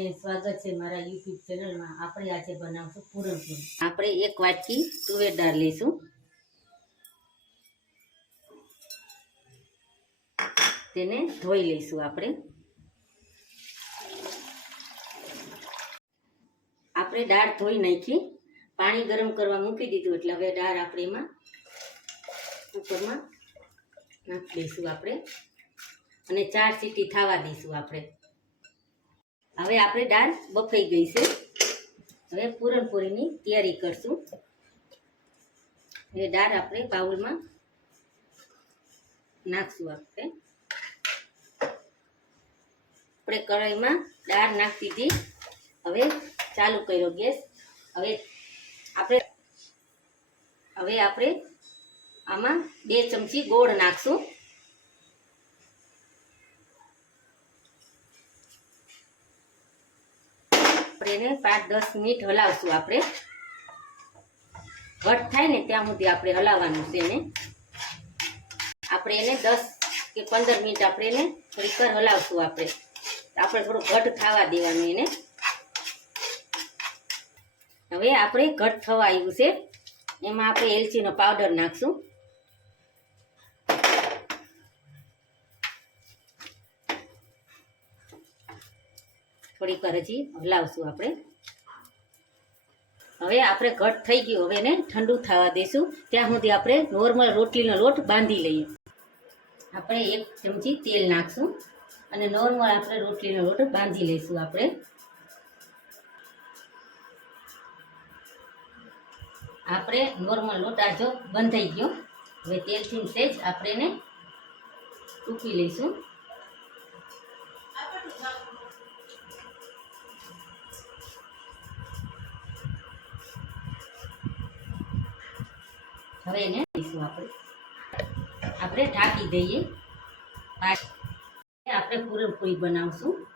બધાને સ્વાગત છે મારા યુટ્યુબ ચેનલમાં આપણે આજે બનાવશું પૂરણપૂરી. આપણે એક વાટકી તુવેર દાળ લઈશું. તેને ધોઈ લઈશું આપણે. આપણે દાળ ધોઈ નાખી, પાણી ગરમ કરવા મૂકી દીધું એટલે હવે દાળ આપણે એમાં કુકરમાં નાખી દઈશું આપણે. અને ચાર સીટી થવા દઈશું આપણે. હવે આપણે દાળ બફાઈ ગઈ છે. હવે પૂરણપૂરીની તૈયારી કરશું. એ દાળ આપણે બાઉલમાં નાખશું આપણે. આપણે કઢાઈમાં દાળ નાખી દીધી. હવે ચાલુ કર્યો ગેસ. હવે આપણે હવે આપણે આમાં બે ચમચી ગોળ નાખશું. એને પાંચ, દસ મિનિટ હલાવશું આપણે. ઘટ થાય ને ત્યાં સુધી આપણે હલાવવાનું છે એને. આપણે એને દસ કે પંદર મિનિટ આપણે એને થોડીક હલાવશું આપણે. આપણે થોડું ઘટ થવા દેવાનું એને. હવે આપણે ઘટ થવા આવ્યું છે. એમાં આપણે એલચીનો પાવડર નાખશું. થોડીક હજી હલાવશું આપણે. હવે આપણે ઘટ થઈ ગયું. હવે એને ઠંડુ થવા દઈશું ત્યાં સુધી આપણે નોર્મલ રોટલીનો લોટ બાંધી લઈએ. આપણે એક ચમચી તેલ નાખશું અને નોર્મલ આપણે રોટલીનો લોટ બાંધી લઈશું આપણે. આપણે નોર્મલ લોટ આ જો બંધાઈ ગયો. હવે તેલથી સહેજ આપણે એને ટૂંકી લઈશું. હવે એને લઈશું આપણે. આપણે ઢાંકી દઈએ. આપણે પૂરણપૂરી બનાવશું.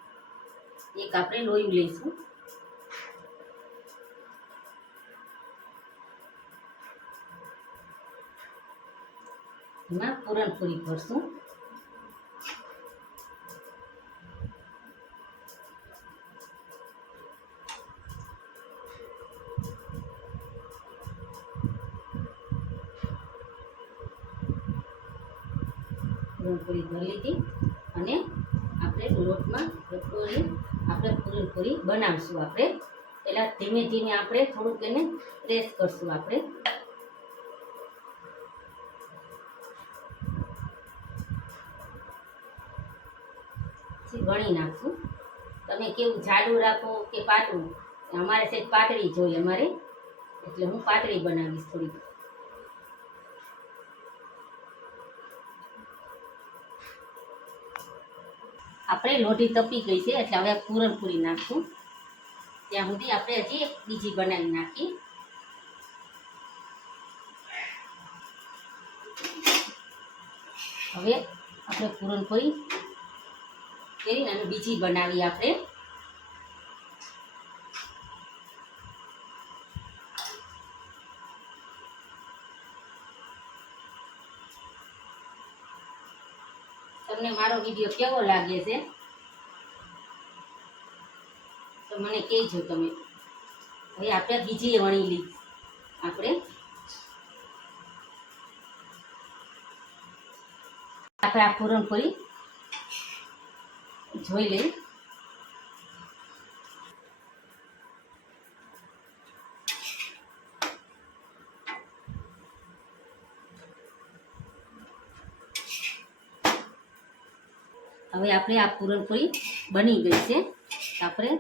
એક આપણે લોયું લઈશું. એમાં પૂરણપૂરી ભરશું. પૂરણપૂરી ભરી લીધી અને આપણે લોટમાં પૂરી, આપણે પૂરણપૂરી બનાવીશું આપણે. પહેલાં ધીમે ધીમે આપણે થોડુંક એને પ્રેસ કરશું આપણે. વણી નાખશું. તમે કેવું જાડું રાખો કે પાતળું? અમારે સાહેબ પાતળી જોઈએ અમારે. એટલે હું પાતળી બનાવીશ થોડીક. આપણે લોઢી તપી ગઈ છે, એટલે હવે પૂરણપૂરી નાખશું. ત્યાં સુધી આપણે હજી બીજી બનાવી નાખી. હવે આપણે પૂરણપૂરી કરીને અને બીજી બનાવી આપણે. તમને મારો વીડિયો કેવો લાગે છે? તો મને કહેજો તમે. હવે આપણે બીજી વણી લી આપણે. આપણે આ પૂરણપૂરી જોઈ લઈ હવે આપણે આ પૂરણપોળી બની ગઈ છે. આપણે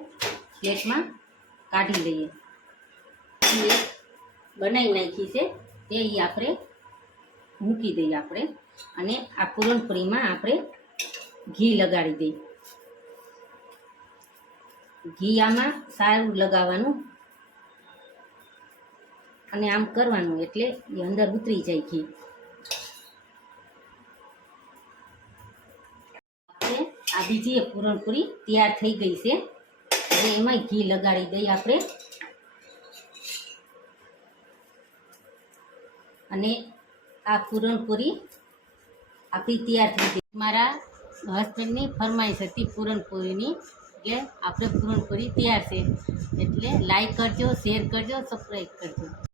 પ્લેટમાં કાઢી લઈએ. એ બનાવી નાખી છે. તે આપણે મૂકી દઈએ આપણે. અને આ પૂરણપોળીમાં આપણે ઘી લગાડી દઈએ. ઘી આમાં સારું લગાવવાનું અને આમ કરવાનું એટલે એ અંદર ઉતરી જાય ઘી. આ બીજી પૂરણપૂરી તૈયાર થઈ ગઈ છે. હવે એમાં ઘી લગાડી દઈએ આપણે. અને આ પૂરણપૂરી આપણી તૈયાર થઈ ગઈ. મારા હસબન્ડની ફરમાઈશ હતી પૂરણપૂરીની એટલે આપણે પૂરણપૂરી તૈયાર છે. એટલે લાઈક કરજો શેર કરજો સબસ્ક્રાઈબ કરજો.